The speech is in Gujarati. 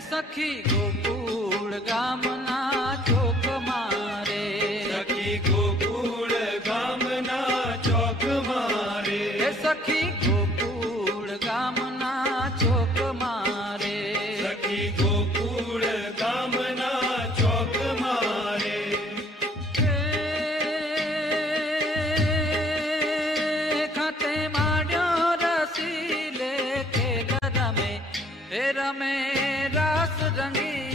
સખી ગોકુળ ગામના ચોક મારે સખી ગોકુળ ગામના ચોક મારે સખી ગોકુળ ગામના ચોક મારે સખી ગોકુળ ગામના ચોક મારે ખાતે માંડ્યો રસી લે કે રમે રમે રાસ રંગી